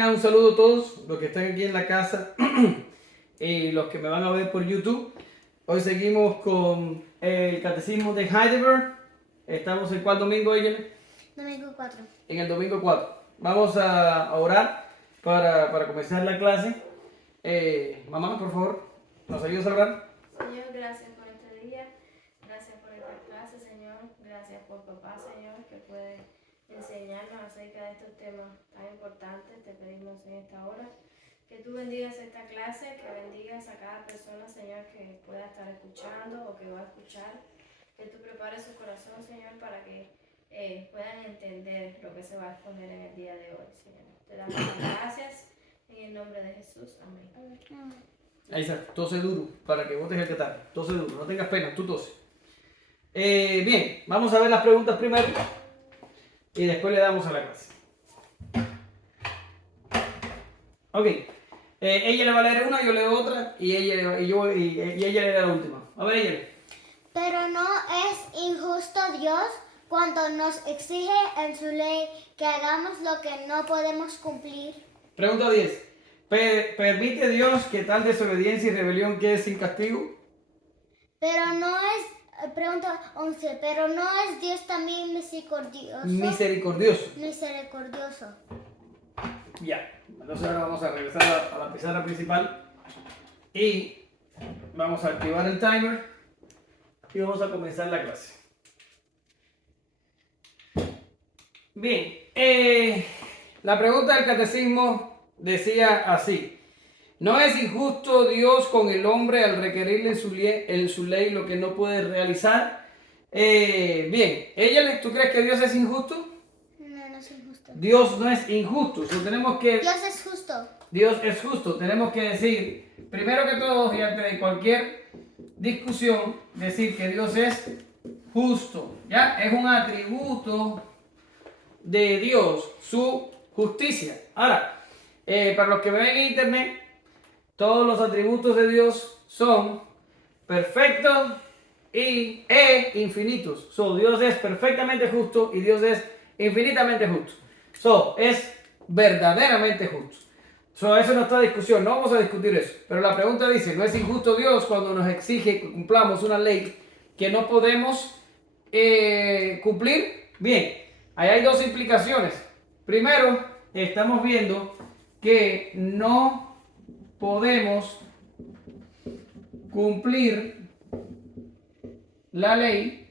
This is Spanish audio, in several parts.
tengan un saludo a todos los que están aquí en la casa y los que me van a ver por YouTube. Hoy seguimos con el Catecismo de Heidelberg. Estamos en ¿cuál domingo, Eyele? Domingo 4. En el domingo 4. Vamos a orar para comenzar la clase. Mamá, por favor, ¿nos ayudas a orar? Señor, gracias por este día, gracias por esta clase, Señor, gracias por papá, Señor, que puede enseñarnos acerca de estos temas tan importantes. Te pedimos en esta hora que tú bendigas esta clase, que bendigas a cada persona, Señor, que pueda estar escuchando o que va a escuchar, que tú prepares su corazón, Señor, para que puedan entender lo que se va a exponer en el día de hoy, Señor. Te damos las gracias en el nombre de Jesús. Amén. Ahí está, tose duro para que votes el catar. Tose duro, no tengas pena, tú tose. Bien, vamos a ver las preguntas primero y después le damos a la clase. Ok, ella le va a leer una, yo leo otra y ella lee la última. A ver, ella. Pero no es injusto Dios cuando nos exige en su ley que hagamos lo que no podemos cumplir. Pregunta 10. ¿Permite Dios que tal desobediencia y rebelión quede sin castigo? Pero no es, pregunta 11, pero no es Dios también misericordioso. Misericordioso. Ya, entonces ahora vamos a regresar a la pizarra principal y vamos a activar el timer y vamos a comenzar la clase. Bien, la pregunta del catecismo decía así: ¿no es injusto Dios con el hombre al requerirle en su ley lo que no puede realizar? Bien, ¿tú crees que Dios es injusto? No es injusto. Dios no es injusto. Dios es justo. Dios es justo. Tenemos que decir, primero que todo, y antes de cualquier discusión, decir que Dios es justo. ¿Ya? Es un atributo de Dios, su justicia. Ahora, para los que me ven en internet, todos los atributos de Dios son perfectos e infinitos. Dios es perfectamente justo y Dios es infinitamente justo. Es verdaderamente justo. Eso no está en discusión, no vamos a discutir eso. Pero la pregunta dice, ¿no es injusto Dios cuando nos exige que cumplamos una ley que no podemos cumplir? Bien, ahí hay dos implicaciones. Primero, estamos viendo que no podemos cumplir la ley.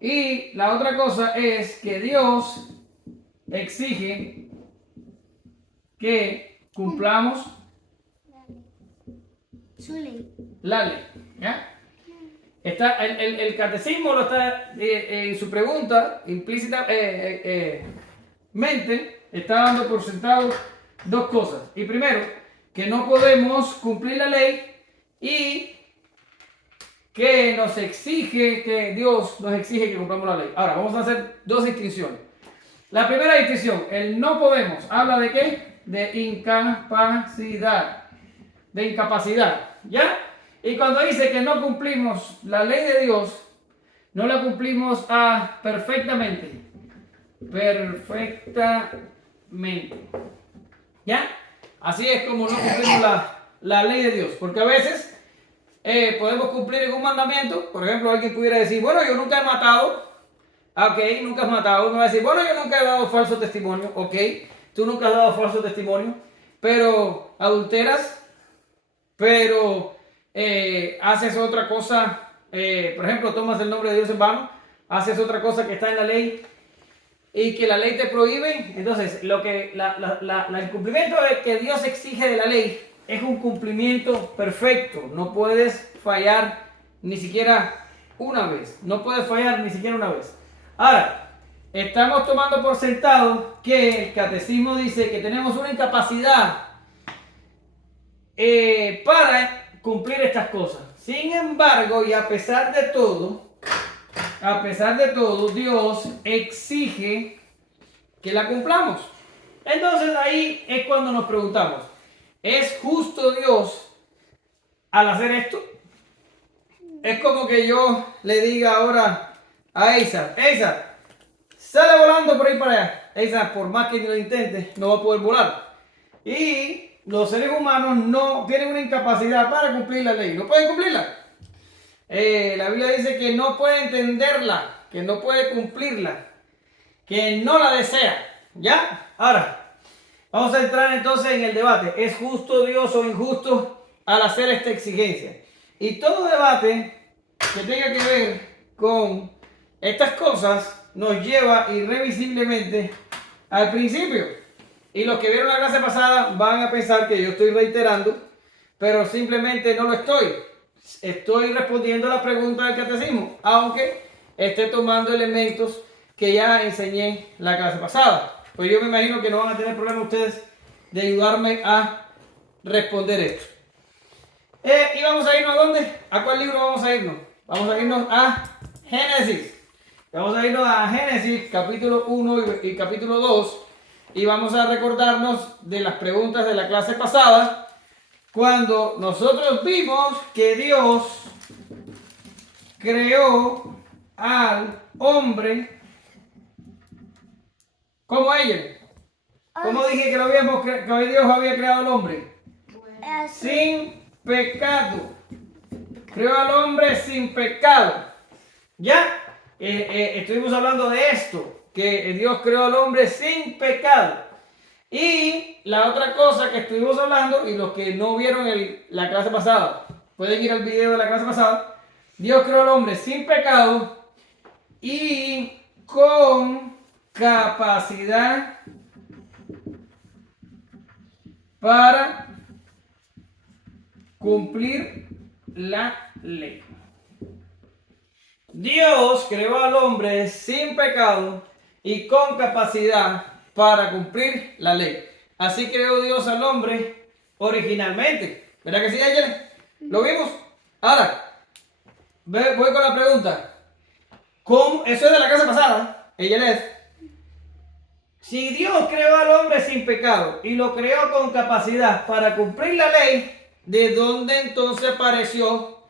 Y la otra cosa es que Dios exige que cumplamos Su ley. la ley. ¿Ya? Está, el catecismo lo está en su pregunta implícitamente está dando por sentado dos cosas. Y primero, que no podemos cumplir la ley y que Dios nos exige que cumplamos la ley. Ahora, vamos a hacer dos distinciones. La primera distinción, el no podemos, habla de ¿qué? De incapacidad. De incapacidad, ¿ya? Y cuando dice que no cumplimos la ley de Dios, no la cumplimos perfectamente. Perfectamente. ¿Ya? Así es como no cumplimos la ley de Dios. Porque a veces podemos cumplir en un mandamiento. Por ejemplo, alguien pudiera decir, bueno, yo nunca he matado. Ok, nunca has matado. Uno va a decir, bueno, yo nunca he dado falso testimonio. Ok, tú nunca has dado falso testimonio. Pero adulteras. Pero haces otra cosa. Por ejemplo, tomas el nombre de Dios en vano. Haces otra cosa que está en la ley y que la ley te prohíbe. Entonces, el cumplimiento que Dios exige de la ley es un cumplimiento perfecto. No puedes fallar ni siquiera una vez. No puedes fallar ni siquiera una vez. Ahora, estamos tomando por sentado que el catecismo dice que tenemos una incapacidad para cumplir estas cosas. Sin embargo, y a pesar de todo, Dios exige que la cumplamos. Entonces ahí es cuando nos preguntamos, ¿es justo Dios al hacer esto? Es como que yo le diga ahora a Eisa, sale volando por ahí para allá. Esa, por más que lo intente, no va a poder volar. Y los seres humanos no tienen una incapacidad para cumplir la ley. No pueden cumplirla. La Biblia dice que no puede entenderla, que no puede cumplirla, que no la desea. ¿Ya? Ahora, vamos a entrar entonces en el debate. ¿Es justo Dios o injusto al hacer esta exigencia? Y todo debate que tenga que ver con estas cosas nos lleva irrevisiblemente al principio. Y los que vieron la clase pasada van a pensar que yo estoy reiterando, pero simplemente no lo estoy. Estoy respondiendo a la pregunta del catecismo, aunque esté tomando elementos que ya enseñé la clase pasada. Pues yo me imagino que no van a tener problema ustedes de ayudarme a responder esto. ¿Y vamos a irnos a dónde? ¿A cuál libro vamos a irnos? Vamos a irnos a Génesis. Vamos a irnos a Génesis capítulo 1 y capítulo 2 y vamos a recordarnos de las preguntas de la clase pasada cuando nosotros vimos que Dios creó al hombre como ella. ¿Cómo dije que hoy Dios había creado al hombre? Sin pecado. Creó al hombre sin pecado. ¿Ya? Estuvimos hablando de esto, que Dios creó al hombre sin pecado. Y la otra cosa que estuvimos hablando, y los que no vieron la clase pasada, pueden ir al video de la clase pasada. Dios creó al hombre sin pecado y con capacidad para cumplir la ley. Dios creó al hombre sin pecado y con capacidad para cumplir la ley. Así creó Dios al hombre originalmente. ¿Verdad que sí, Ayelen? ¿Lo vimos? Ahora, voy con la pregunta. ¿Cómo? Eso es de la clase pasada. Ayelen. Si Dios creó al hombre sin pecado y lo creó con capacidad para cumplir la ley, ¿de dónde entonces apareció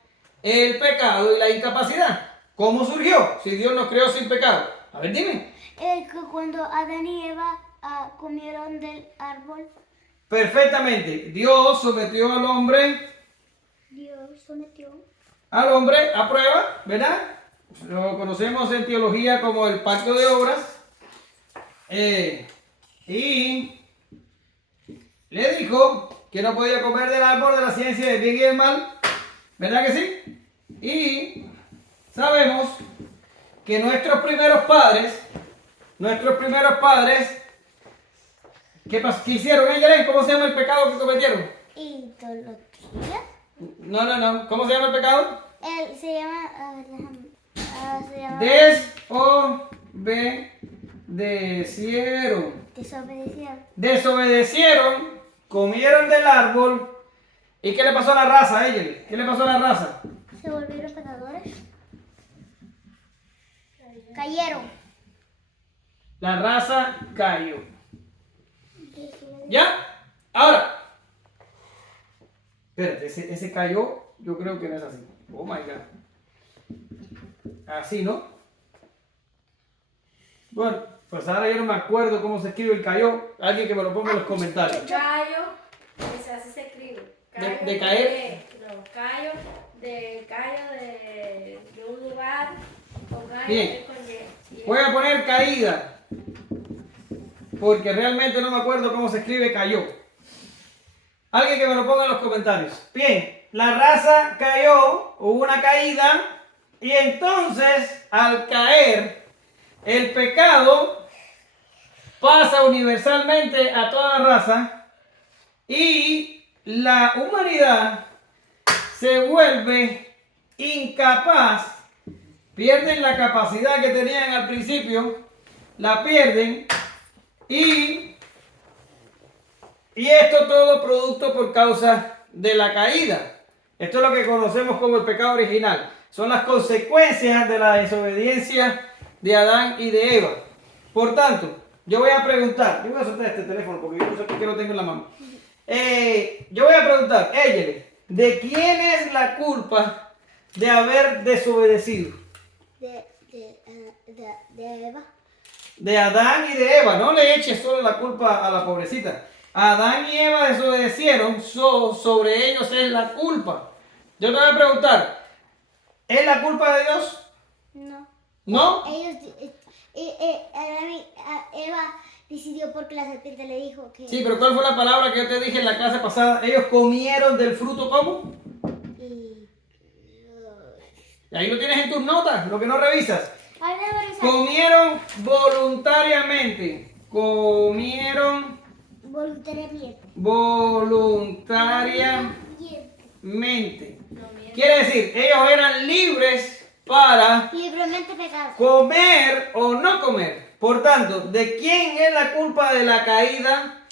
el pecado y la incapacidad? ¿Cómo surgió? Si Dios nos creó sin pecado. A ver, dime. Que cuando Adán y Eva comieron del árbol. Perfectamente. Dios sometió al hombre. Dios sometió. Al hombre a prueba, ¿verdad? Lo conocemos en teología como el pacto de obras. Y le dijo que no podía comer del árbol de la ciencia del bien y del mal. ¿Verdad que sí? Y sabemos que nuestros primeros padres, ¿qué hicieron ellos? ¿Cómo se llama el pecado que cometieron? Idolatría. No. ¿Cómo se llama el pecado? Se llama, a ver, déjame. Se llama Desobedecieron, comieron del árbol. ¿Y qué le pasó a la raza a ellos? ¿Qué le pasó a la raza? Se volvieron pecadores. Cayeron. La raza cayó. ¿Ya? Ahora. Espérate, ese cayó, yo creo que no es así. Oh my God. Así, ¿no? Bueno, pues ahora yo no me acuerdo cómo se escribe el cayó. Alguien que me lo ponga en los comentarios. Callo, así se escribe. De caer. Callo de un lugar. Con callo, Bien. con y. Voy a poner caída. Porque realmente no me acuerdo cómo se escribe cayó. Alguien que me lo ponga en los comentarios. Bien, la raza cayó, hubo una caída. Y entonces, al caer, el pecado pasa universalmente a toda la raza. Y la humanidad se vuelve incapaz, pierden la capacidad que tenían al principio, la pierden y esto todo producto por causa de la caída. Esto es lo que conocemos como el pecado original. Son las consecuencias de la desobediencia de Adán y de Eva. Por tanto, yo voy a preguntar, yo voy a soltar este teléfono porque yo no sé por qué lo tengo en la mano. Yo voy a preguntar, ¿de quién es la culpa de haber desobedecido? De Eva. de Adán y de Eva. No le eches solo la culpa a la pobrecita. Adán y Eva desobedecieron, sobre ellos es la culpa. Yo te voy a preguntar, ¿es la culpa de Dios? No. ¿No? Ellos, Eva decidió porque la serpiente le dijo que... Sí, pero ¿cuál fue la palabra que yo te dije en la clase pasada? Ellos comieron del fruto, ¿cómo? Y... Y ahí lo tienes en tus notas, lo que no revisas. Ahora voy a revisar. Comieron voluntariamente. Comieron Voluntariamente. voluntariamente. Quiere decir, ellos eran libres para Libremente pecado. comer o no comer. Por tanto, ¿de quién es la culpa de la caída?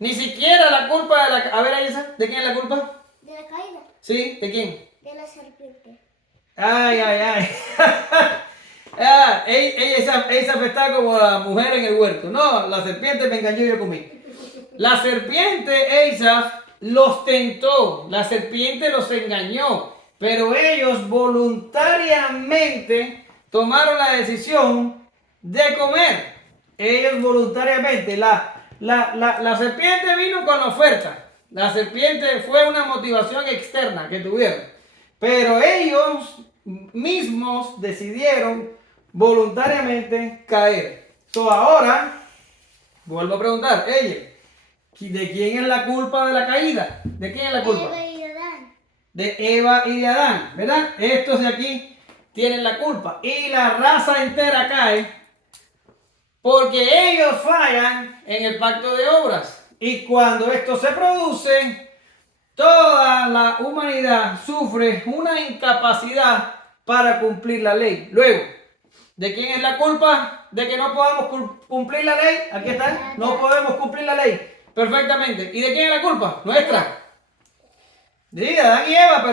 Ni siquiera la culpa de la... A ver, Aisa, ¿de quién es la culpa? De la caída. ¿Sí? ¿De quién? De la serpiente. Ay, ay, ay. Ella está como la mujer en el huerto. No, la serpiente me engañó y yo comí. La serpiente, Asaph, los tentó. La serpiente los engañó. Pero ellos voluntariamente tomaron la decisión de comer. Ellos voluntariamente. La serpiente vino con la oferta. La serpiente fue una motivación externa que tuvieron. Pero ellos mismos decidieron voluntariamente caer. Ahora, vuelvo a preguntar, ¿de quién es la culpa de la caída? ¿De quién es la culpa? Eva y Adán. De Eva y de Adán, ¿verdad? Estos de aquí tienen la culpa. Y la raza entera cae porque ellos fallan en el pacto de obras. Y cuando esto se produce, toda la humanidad sufre una incapacidad para cumplir la ley. Luego, ¿de quién es la culpa de que no podamos cumplir la ley? Aquí está, no podemos cumplir la ley perfectamente. ¿Y de quién es la culpa? Nuestra. Sí, Adán y Eva,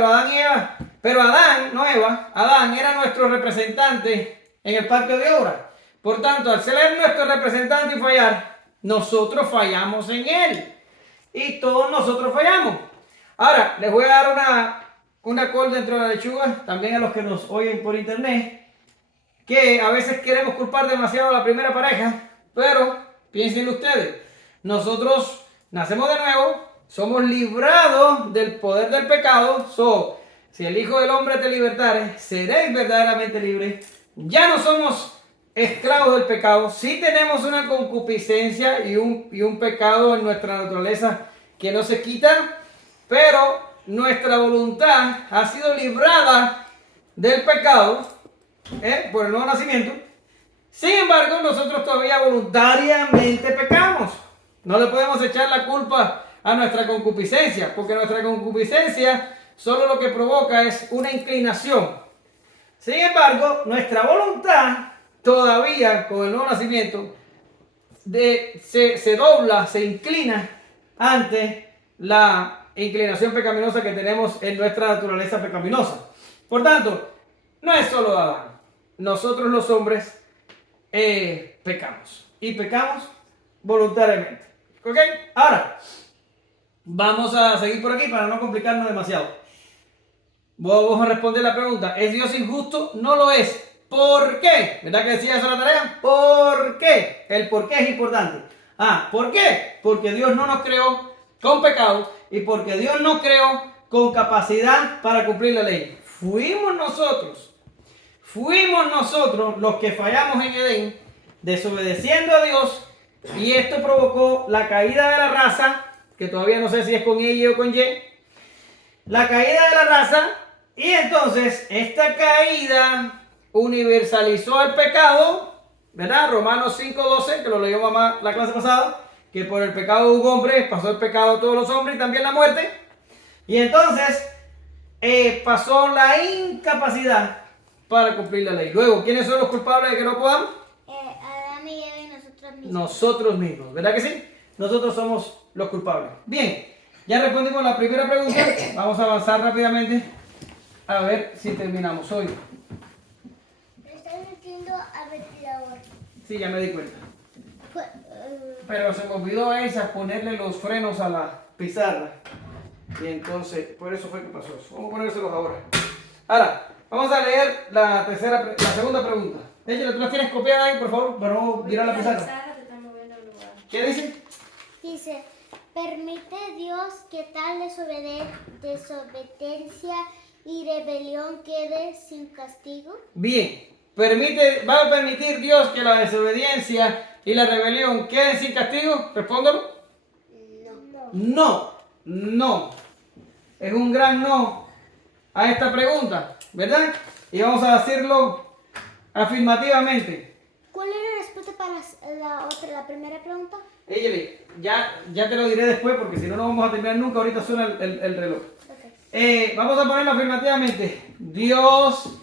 pero Adán, no Eva, Adán era nuestro representante en el pacto de obras. Por tanto, al ser nuestro representante y fallar, nosotros fallamos en él. Y todos nosotros fallamos. Ahora, les voy a dar una col dentro de la lechuga, también a los que nos oyen por internet, que a veces queremos culpar demasiado a la primera pareja, pero piensen ustedes, nosotros nacemos de nuevo, somos librados del poder del pecado, si el Hijo del Hombre te libertare, seréis verdaderamente libres, ya no somos esclavos del pecado, sí tenemos una concupiscencia y un pecado en nuestra naturaleza que no se quita, pero nuestra voluntad ha sido librada del pecado por el nuevo nacimiento. Sin embargo, nosotros todavía voluntariamente pecamos. No le podemos echar la culpa a nuestra concupiscencia, porque nuestra concupiscencia solo lo que provoca es una inclinación. Sin embargo, nuestra voluntad todavía con el nuevo nacimiento se dobla, se inclina ante la inclinación pecaminosa que tenemos en nuestra naturaleza pecaminosa. Por tanto, no es solo Adán. Nosotros los hombres pecamos. Y pecamos voluntariamente. ¿Ok? Ahora, vamos a seguir por aquí para no complicarnos demasiado. Vamos a responder la pregunta. ¿Es Dios injusto? No lo es. ¿Por qué? ¿Verdad que decía eso la tarea? ¿Por qué? El por qué es importante. ¿Por qué? Porque Dios no nos creó con pecado y porque Dios nos creó con capacidad para cumplir la ley. Fuimos nosotros los que fallamos en Edén, desobedeciendo a Dios, y esto provocó la caída de la raza, que todavía no sé si es con Y o con Y, la caída de la raza, y entonces esta caída universalizó el pecado, ¿verdad? Romanos 5:12, que lo leyó mamá la clase pasada, que por el pecado de un hombre pasó el pecado a todos los hombres y también la muerte. Y entonces pasó la incapacidad para cumplir la ley. Luego, ¿quiénes son los culpables de que no podamos? Adán y Eva y nosotros mismos. Nosotros mismos, ¿verdad que sí? Nosotros somos los culpables. Bien, ya respondimos la primera pregunta. Vamos a avanzar rápidamente a ver si terminamos hoy. Me estás metiendo al ventilador. Sí, ya me di cuenta. Pero se me olvidó esa ponerle los frenos a la pizarra. Y entonces, por eso fue que pasó eso. Vamos a ponérselos ahora. Ahora, vamos a leer la segunda pregunta. Échale, tú las tienes copiadas ahí, por favor, para no virar la pizarra. Te están moviendo el lugar. ¿Qué dice? Dice, permite Dios que tal desobediencia y rebelión quede sin castigo. Bien. ¿Va a permitir Dios que la desobediencia y la rebelión queden sin castigo? Respóndalo. No. No. Es un gran no a esta pregunta, ¿verdad? Y vamos a decirlo afirmativamente. ¿Cuál es la respuesta para la primera pregunta? Échale, ya te lo diré después porque si no, no vamos a terminar nunca. Ahorita suena el reloj. Okay. Vamos a ponerlo afirmativamente. Dios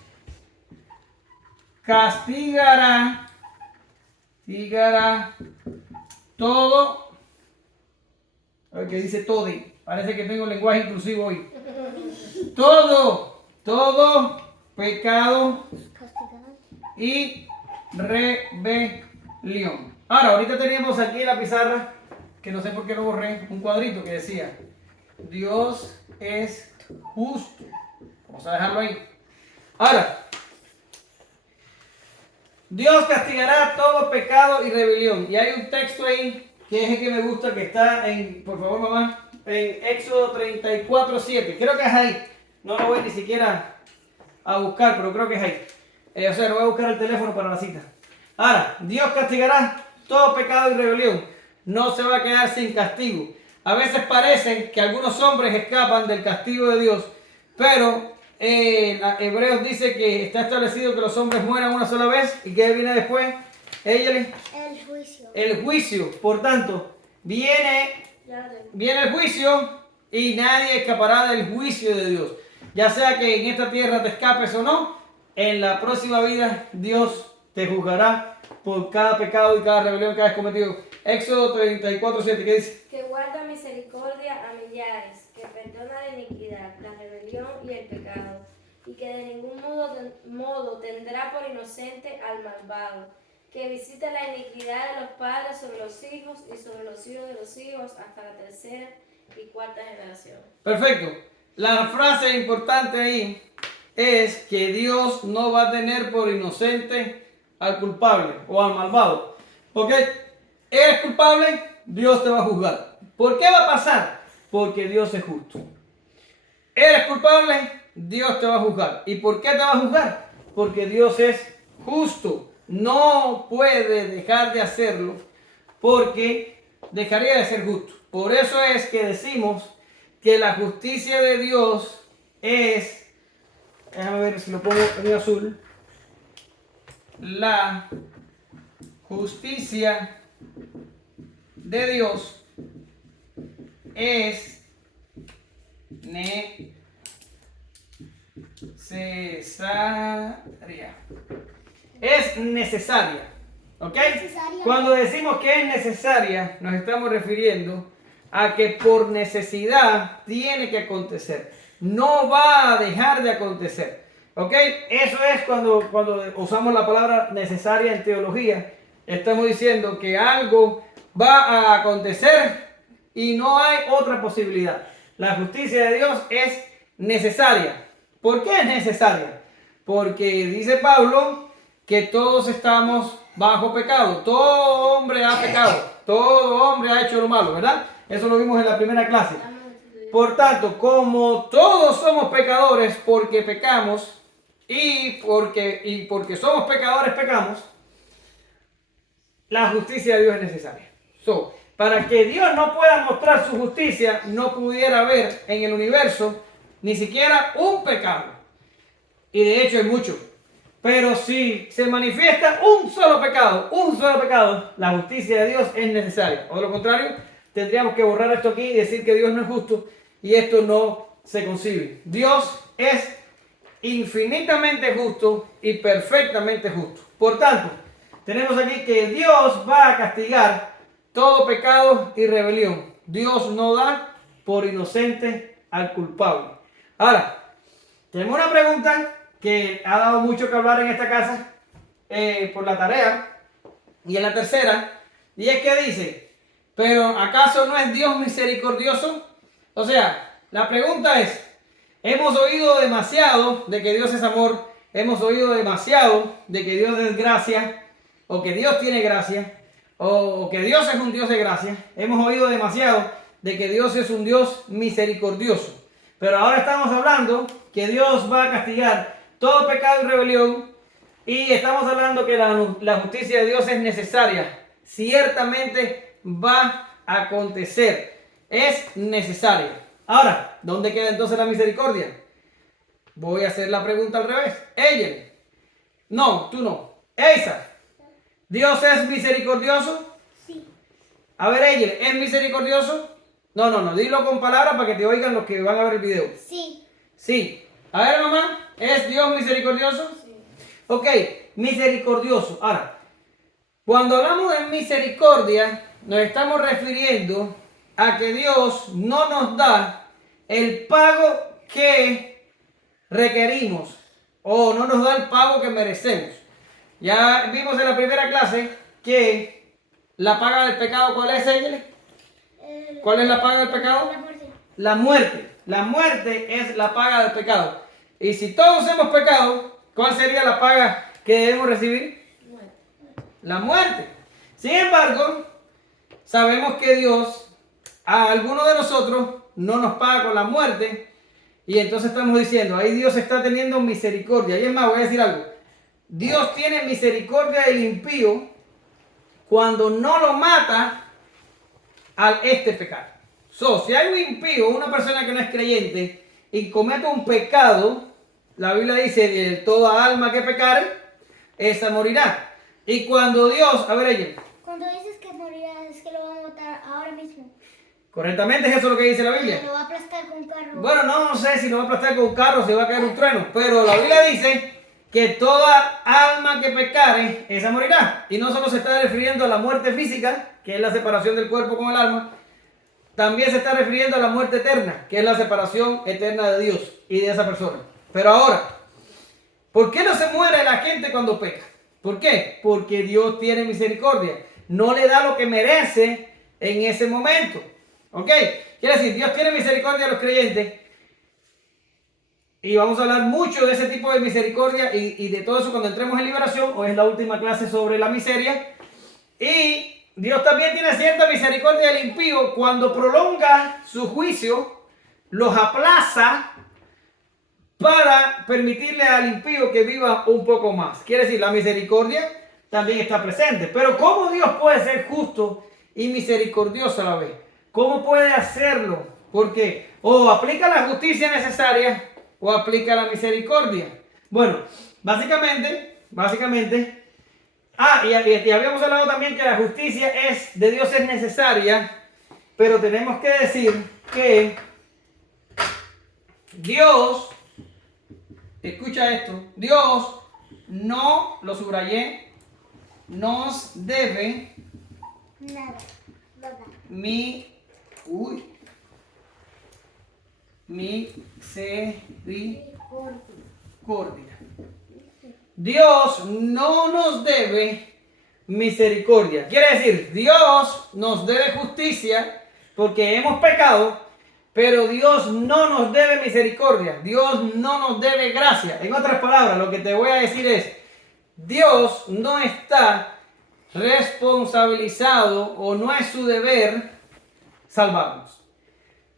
castigará todo. A ver qué dice todo. Parece que tengo lenguaje inclusivo hoy. Todo pecado Castigarán. y rebelión. Ahora, ahorita teníamos aquí en la pizarra, que no sé por qué lo borré, un cuadrito que decía, Dios es justo. Vamos a dejarlo ahí. Ahora, Dios castigará todo pecado y rebelión. Y hay un texto ahí, que es el que me gusta, que está en, por favor mamá, en Éxodo 34:7. Creo que es ahí. No lo voy ni siquiera a buscar, pero creo que es ahí. O sea, no voy a buscar el teléfono para la cita. Ahora, Dios castigará todo pecado y rebelión. No se va a quedar sin castigo. A veces parece que algunos hombres escapan del castigo de Dios, pero Hebreos dice que está establecido que los hombres mueran una sola vez. ¿Y qué viene después? El juicio. El juicio. Por tanto, viene el juicio y nadie escapará del juicio de Dios. Ya sea que en esta tierra te escapes o no, en la próxima vida Dios te juzgará por cada pecado y cada rebelión que hayas cometido. Éxodo 34:7, ¿qué dice? Que guarda misericordia a millares, que perdona la iniquidad, la rebelión y el pecado, y que de ningún modo tendrá por inocente al malvado, que visita la iniquidad de los padres sobre los hijos y sobre los hijos de los hijos hasta la tercera y cuarta generación. Perfecto. La frase importante ahí es que Dios no va a tener por inocente al culpable o al malvado. ¿Ok? Eres culpable, Dios te va a juzgar. ¿Por qué va a pasar? Porque Dios es justo. Eres culpable, Dios te va a juzgar. ¿Y por qué te va a juzgar? Porque Dios es justo. No puede dejar de hacerlo porque dejaría de ser justo. Por eso es que decimos que la justicia de Dios es, déjame ver si lo pongo en azul, la justicia de Dios es necesaria. Es necesaria. ¿Ok? Necesaria. Cuando decimos que es necesaria, nos estamos refiriendo a que por necesidad tiene que acontecer. No va a dejar de acontecer. ¿Ok? Eso es cuando usamos la palabra necesaria en teología. Estamos diciendo que algo va a acontecer y no hay otra posibilidad. La justicia de Dios es necesaria. ¿Por qué es necesaria? Porque dice Pablo que todos estamos bajo pecado. Todo hombre ha pecado. Todo hombre ha hecho lo malo, ¿verdad? Eso lo vimos en la primera clase. Por tanto, como todos somos pecadores porque pecamos y porque somos pecadores pecamos, la justicia de Dios es necesaria. Para que Dios no pueda mostrar su justicia, no pudiera haber en el universo ni siquiera un pecado. Y de hecho hay muchos. Pero si se manifiesta un solo pecado, la justicia de Dios es necesaria. O de lo contrario, tendríamos que borrar esto aquí y decir que Dios no es justo y esto no se concibe. Dios es infinitamente justo y perfectamente justo. Por tanto, tenemos aquí que Dios va a castigar todo pecado y rebelión. Dios no da por inocente al culpable. Ahora, tenemos una pregunta que ha dado mucho que hablar en esta casa por la tarea y en la tercera, y es que dice, ¿pero acaso no es Dios misericordioso? O sea, la pregunta es, hemos oído demasiado de que Dios es amor, hemos oído demasiado de que Dios es gracia, o que Dios tiene gracia, o que Dios es un Dios de gracia. Hemos oído demasiado de que Dios es un Dios misericordioso. Pero ahora estamos hablando que Dios va a castigar todo pecado y rebelión, y estamos hablando que la justicia de Dios es necesaria. Ciertamente va a acontecer. Es necesaria. Ahora, ¿dónde queda entonces la misericordia? Voy a hacer la pregunta al revés. Ella. No, tú no. Esa. ¿Dios es misericordioso? Sí. A ver, ella, ¿es misericordioso? No. Dilo con palabras para que te oigan los que van a ver el video. Sí. Sí. A ver, mamá, ¿es Dios misericordioso? Sí. Ok, misericordioso. Ahora, cuando hablamos de misericordia, nos estamos refiriendo a que Dios no nos da el pago que requerimos o no nos da el pago que merecemos. Ya vimos en la primera clase que la paga del pecado, ¿cuál es, ella? ¿Cuál es la paga del pecado? La muerte. La muerte. La muerte es la paga del pecado. Y si todos hemos pecado, ¿cuál sería la paga que debemos recibir? Muerte. La muerte. Sin embargo, sabemos que Dios a alguno de nosotros no nos paga con la muerte, y entonces estamos diciendo, ahí Dios está teniendo misericordia. Y es más, voy a decir algo. Dios tiene misericordia del impío cuando no lo mata al pecar. Si hay un impío, una persona que no es creyente, y comete un pecado, la Biblia dice, de toda alma que pecare, esa morirá. Y cuando Dios, a ver ella. Cuando dices que morirá, es que lo va a matar ahora mismo. Correctamente es eso lo que dice la Biblia. Lo va a aplastar con un carro. Bueno, no sé si lo va a aplastar con un carro o si va a caer un trueno, pero la Biblia dice que toda alma que pecare, esa morirá. Y no solo se está refiriendo a la muerte física, que es la separación del cuerpo con el alma, también se está refiriendo a la muerte eterna, que es la separación eterna de Dios y de esa persona. Pero ahora, ¿por qué no se muere la gente cuando peca? ¿Por qué? Porque Dios tiene misericordia. No le da lo que merece en ese momento. ¿Ok? Quiere decir, Dios tiene misericordia a los creyentes. Y vamos a hablar mucho de ese tipo de misericordia y de todo eso cuando entremos en liberación. Hoy es la última clase sobre la miseria. Y Dios también tiene cierta misericordia del impío cuando prolonga su juicio, los aplaza para permitirle al impío que viva un poco más. Quiere decir, la misericordia también está presente. Pero ¿cómo Dios puede ser justo y misericordioso a la vez? ¿Cómo puede hacerlo? Porque o aplica la justicia necesaria o aplica la misericordia. Bueno, básicamente, y habíamos hablado también que la justicia de Dios es necesaria, pero tenemos que decir que Dios, escucha esto, Dios no, lo subrayé, nos debe Nada. misericordia. Dios no nos debe misericordia. Quiere decir, Dios nos debe justicia porque hemos pecado, pero Dios no nos debe misericordia. Dios no nos debe gracia. En otras palabras, lo que te voy a decir es, Dios no está responsabilizado o no es su deber salvarnos.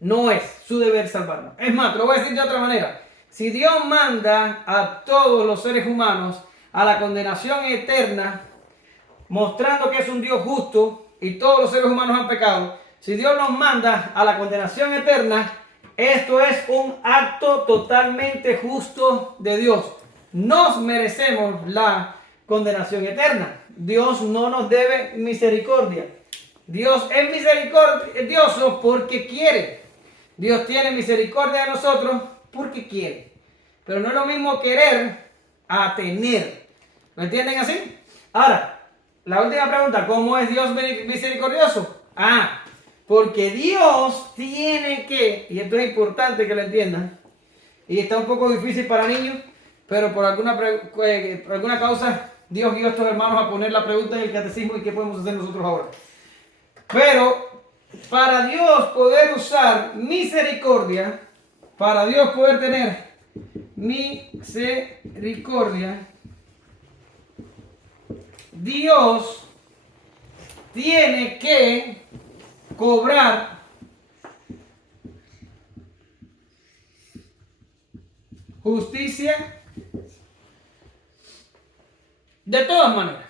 No es su deber salvarnos. Es más, te lo voy a decir de otra manera. Si Dios manda a todos los seres humanos a la condenación eterna, mostrando que es un Dios justo y todos los seres humanos han pecado, si Dios nos manda a la condenación eterna, esto es un acto totalmente justo de Dios. Nos merecemos la condenación eterna. Dios no nos debe misericordia. Dios es misericordioso porque quiere. Dios tiene misericordia de nosotros porque quiere. Pero no es lo mismo querer a tener. ¿Lo entienden así? Ahora, la última pregunta, ¿cómo es Dios misericordioso? Porque Dios tiene que, y esto es importante que lo entiendan, y está un poco difícil para niños, pero por alguna causa Dios guió a estos hermanos a poner la pregunta en el catecismo y qué podemos hacer nosotros ahora. Pero para Dios poder usar misericordia, para Dios poder tener misericordia, Dios tiene que cobrar justicia de todas maneras.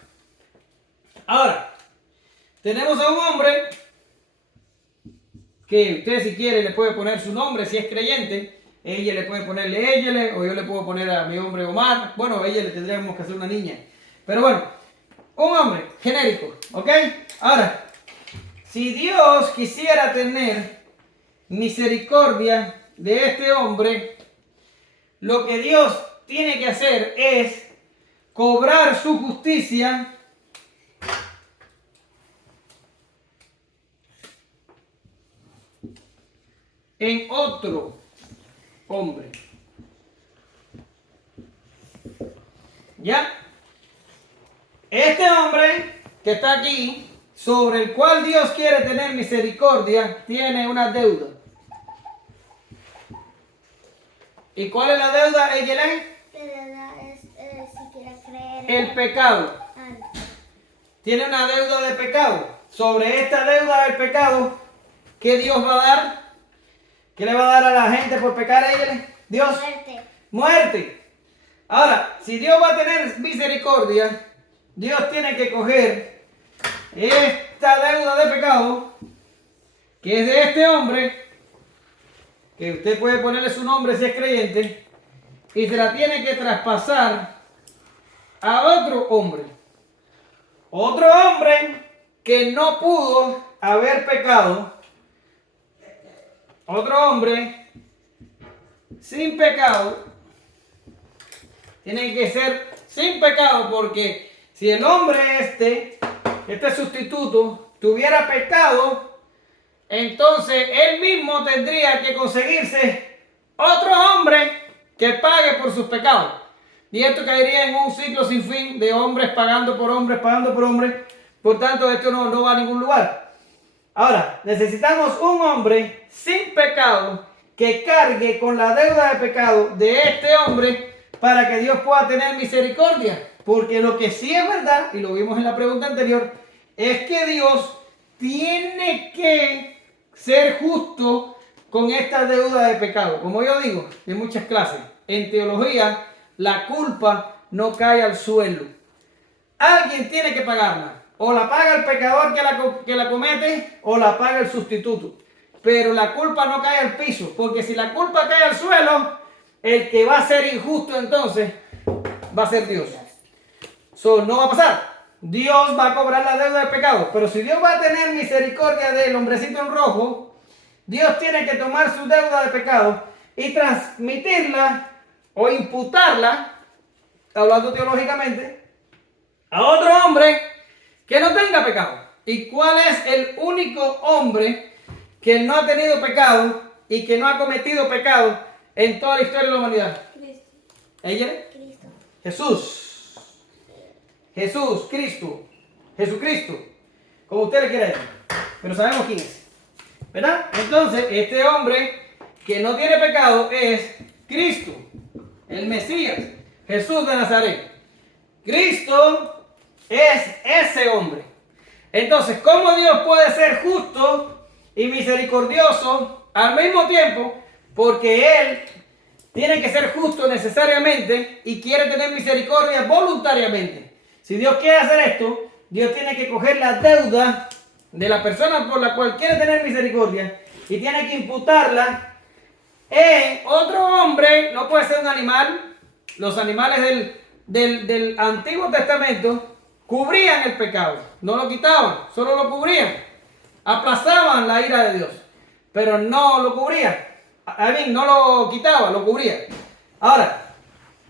Ahora, tenemos a un hombre que usted si quiere le puede poner su nombre si es creyente. Ella le puede ponerle ella, o yo le puedo poner a mi hombre Omar. Bueno, a ella le tendríamos que hacer una niña. Pero bueno, un hombre genérico, ¿ok? Ahora, si Dios quisiera tener misericordia de este hombre, lo que Dios tiene que hacer es cobrar su justicia en otro hombre. ¿Ya? Este hombre que está aquí, sobre el cual Dios quiere tener misericordia, tiene una deuda. ¿Y cuál es la deuda, Eyelén? Siquiera creer El pecado. Tiene una deuda de pecado. Sobre esta deuda del pecado, ¿qué Dios va a dar? ¿Qué le va a dar a la gente por pecar a Eyelén? Dios. Muerte. Ahora, si Dios va a tener misericordia, Dios tiene que coger esta deuda de pecado, que es de este hombre, que usted puede ponerle su nombre si es creyente, y se la tiene que traspasar a otro hombre. Otro hombre que no pudo haber pecado. Otro hombre sin pecado. Tiene que ser sin pecado, porque si el hombre este sustituto, tuviera pecado, entonces él mismo tendría que conseguirse otro hombre que pague por sus pecados. Y esto caería en un ciclo sin fin de hombres pagando por hombres, pagando por hombres. Por tanto, esto no va a ningún lugar. Ahora, necesitamos un hombre sin pecado que cargue con la deuda de pecado de este hombre para que Dios pueda tener misericordia. Porque lo que sí es verdad, y lo vimos en la pregunta anterior, es que Dios tiene que ser justo con esta deuda de pecado. Como yo digo en muchas clases, en teología, la culpa no cae al suelo. Alguien tiene que pagarla. O la paga el pecador que la comete, o la paga el sustituto. Pero la culpa no cae al piso, porque si la culpa cae al suelo, el que va a ser injusto entonces va a ser Dios. No va a pasar. Dios va a cobrar la deuda del pecado. Pero si Dios va a tener misericordia del hombrecito en rojo, Dios tiene que tomar su deuda de pecado y transmitirla o imputarla, hablando teológicamente, a otro hombre que no tenga pecado. ¿Y cuál es el único hombre que no ha tenido pecado y que no ha cometido pecado en toda la historia de la humanidad? Cristo. ¿Ella? Cristo. Jesús, Cristo, Jesucristo, como usted le quiera decir, pero sabemos quién es, ¿verdad? Entonces, este hombre que no tiene pecado es Cristo, el Mesías, Jesús de Nazaret. Cristo es ese hombre. Entonces, ¿cómo Dios puede ser justo y misericordioso al mismo tiempo? Porque Él tiene que ser justo necesariamente y quiere tener misericordia voluntariamente. Si Dios quiere hacer esto, Dios tiene que coger la deuda de la persona por la cual quiere tener misericordia y tiene que imputarla en otro hombre. No puede ser un animal. Los animales del Antiguo Testamento cubrían el pecado, no lo quitaban, solo lo cubrían. Aplazaban la ira de Dios, pero no lo cubrían. No lo quitaban, lo cubrían. Ahora,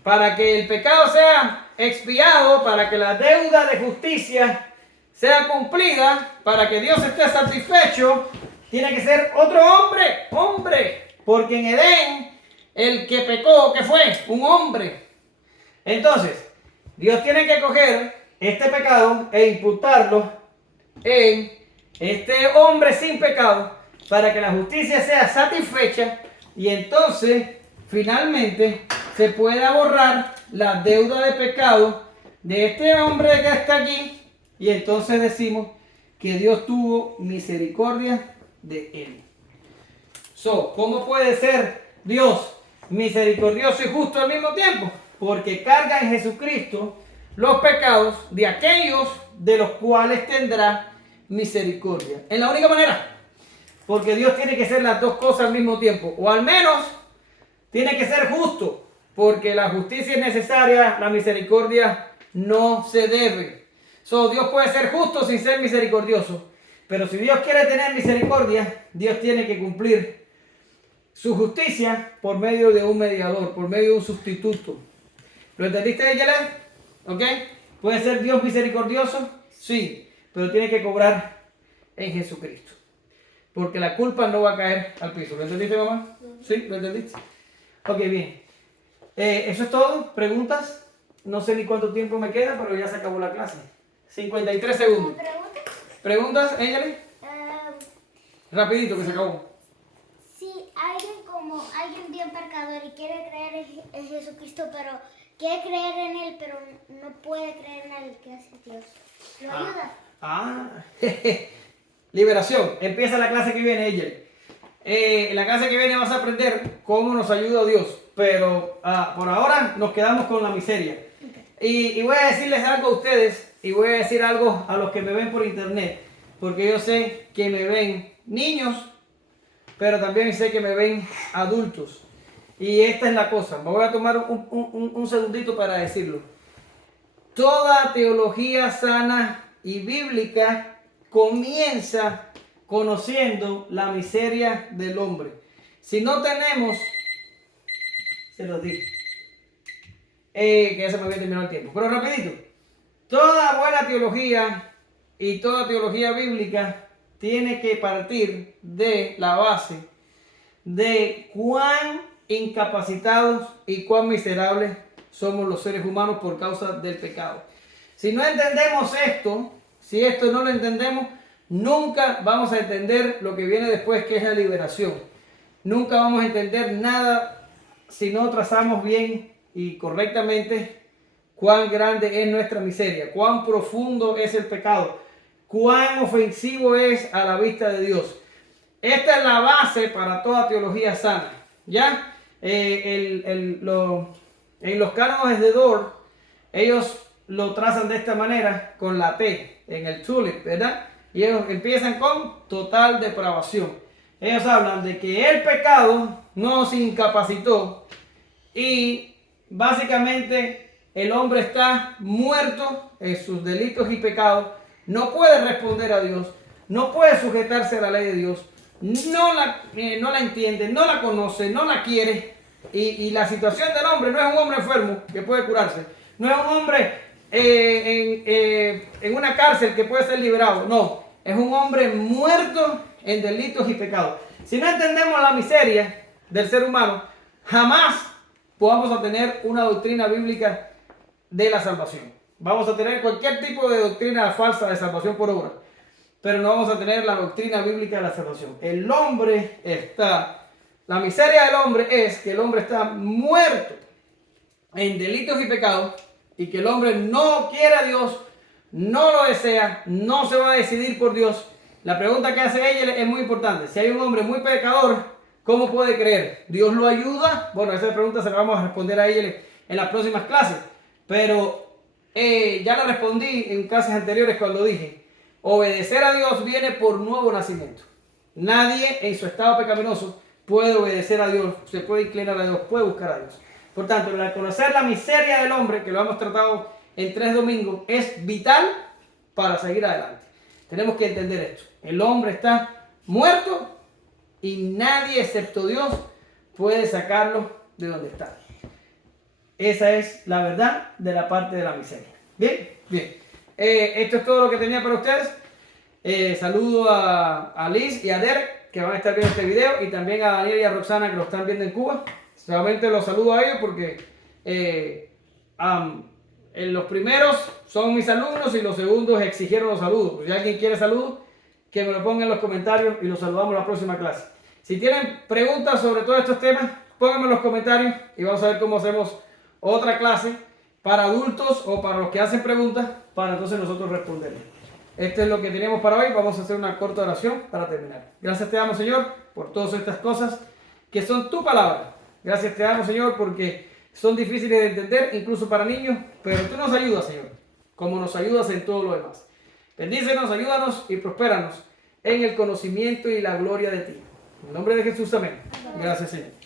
para que el pecado sea expiado, para que la deuda de justicia sea cumplida, para que Dios esté satisfecho, tiene que ser otro hombre, porque en Edén el que pecó, ¿qué fue? Un hombre. Entonces, Dios tiene que coger este pecado e imputarlo en este hombre sin pecado para que la justicia sea satisfecha y entonces finalmente se pueda borrar la deuda de pecado de este hombre que está aquí, y entonces decimos que Dios tuvo misericordia de él. ¿Cómo puede ser Dios misericordioso y justo al mismo tiempo? Porque carga en Jesucristo los pecados de aquellos de los cuales tendrá misericordia. En la única manera, porque Dios tiene que ser las dos cosas al mismo tiempo, o al menos tiene que ser justo, porque la justicia es necesaria, la misericordia no se debe. Dios puede ser justo sin ser misericordioso, pero si Dios quiere tener misericordia, Dios tiene que cumplir su justicia por medio de un mediador, por medio de un sustituto. ¿Lo entendiste, Yelena? ¿Ok? ¿Puede ser Dios misericordioso? Sí, pero tiene que cobrar en Jesucristo, porque la culpa no va a caer al piso. ¿Lo entendiste, mamá? ¿Sí? ¿Lo entendiste? Ok, bien. Eso es todo. ¿Preguntas? No sé ni cuánto tiempo me queda, pero ya se acabó la clase. 53 segundos. ¿Preguntas, Angel? Rapidito, que se acabó. Si alguien bien pecador y quiere creer en Jesucristo, pero quiere creer en Él, pero no puede creer en Él, ¿qué hace Dios? ¿Lo ayuda? Liberación. Empieza la clase que viene, Angel. En la clase que viene vas a aprender cómo nos ayuda Dios, pero por ahora nos quedamos con la miseria. Y voy a decirles algo a ustedes, y voy a decir algo a los que me ven por internet, porque yo sé que me ven niños, pero también sé que me ven adultos. Y esta es la cosa, me voy a tomar un segundito para decirlo. Toda teología sana y bíblica comienza conociendo la miseria del hombre. Si no tenemos, se los digo, que ya se me había terminado el tiempo, pero rapidito, toda buena teología y toda teología bíblica tiene que partir de la base de cuán incapacitados y cuán miserables somos los seres humanos por causa del pecado. Si no entendemos esto, si esto no lo entendemos, nunca vamos a entender lo que viene después, que es la liberación. Nunca vamos a entender nada si no trazamos bien y correctamente cuán grande es nuestra miseria, cuán profundo es el pecado, cuán ofensivo es a la vista de Dios. Esta es la base para toda teología sana. ¿Ya? En los cánones de Dort, ellos lo trazan de esta manera, con la T, en el tulip, ¿verdad? Y ellos empiezan con total depravación. Ellos hablan de que el pecado nos incapacitó y básicamente el hombre está muerto en sus delitos y pecados, no puede responder a Dios, no puede sujetarse a la ley de Dios, no la entiende, no la conoce, no la quiere, y la situación del hombre no es un hombre enfermo que puede curarse, no es un hombre en una cárcel que puede ser liberado, no, es un hombre muerto en delitos y pecados. Si no entendemos la miseria del ser humano, jamás podamos tener una doctrina bíblica de la salvación. Vamos a tener cualquier tipo de doctrina falsa de salvación por obra, pero no vamos a tener la doctrina bíblica de la salvación. La miseria del hombre es que el hombre está muerto en delitos y pecados, y que el hombre no quiere a Dios, no lo desea, no se va a decidir por Dios. La pregunta que hace ella es muy importante. Si hay un hombre muy pecador, ¿cómo puede creer? ¿Dios lo ayuda? Bueno, esa pregunta se la vamos a responder a ella en las próximas clases, pero ya la respondí en clases anteriores cuando dije, obedecer a Dios viene por nuevo nacimiento. Nadie en su estado pecaminoso puede obedecer a Dios, se puede inclinar a Dios, puede buscar a Dios. Por tanto, conocer la miseria del hombre, que lo hemos tratado en 3 domingos, es vital para seguir adelante. Tenemos que entender esto. El hombre está muerto y nadie excepto Dios puede sacarlo de donde está. Esa es la verdad de la parte de la miseria. Bien, bien. Esto es todo lo que tenía para ustedes. Saludo a Liz y a Derek, que van a estar viendo este video, y también a Daniel y a Roxana, que lo están viendo en Cuba. Solamente los saludo a ellos porque en los primeros son mis alumnos y los segundos exigieron los saludos. Si alguien quiere saludos, que me lo ponga en los comentarios y los saludamos en la próxima clase. Si tienen preguntas sobre todos estos temas, pónganme en los comentarios y vamos a ver cómo hacemos otra clase para adultos o para los que hacen preguntas, para entonces nosotros responderles. Esto es lo que tenemos para hoy. Vamos a hacer una corta oración para terminar. Gracias te damos, Señor, por todas estas cosas que son tu palabra. Gracias te damos, Señor, porque son difíciles de entender, incluso para niños, pero tú nos ayudas, Señor, como nos ayudas en todo lo demás. Bendícenos, ayúdanos y prospéranos en el conocimiento y la gloria de ti. En el nombre de Jesús, amén. Gracias, Señor.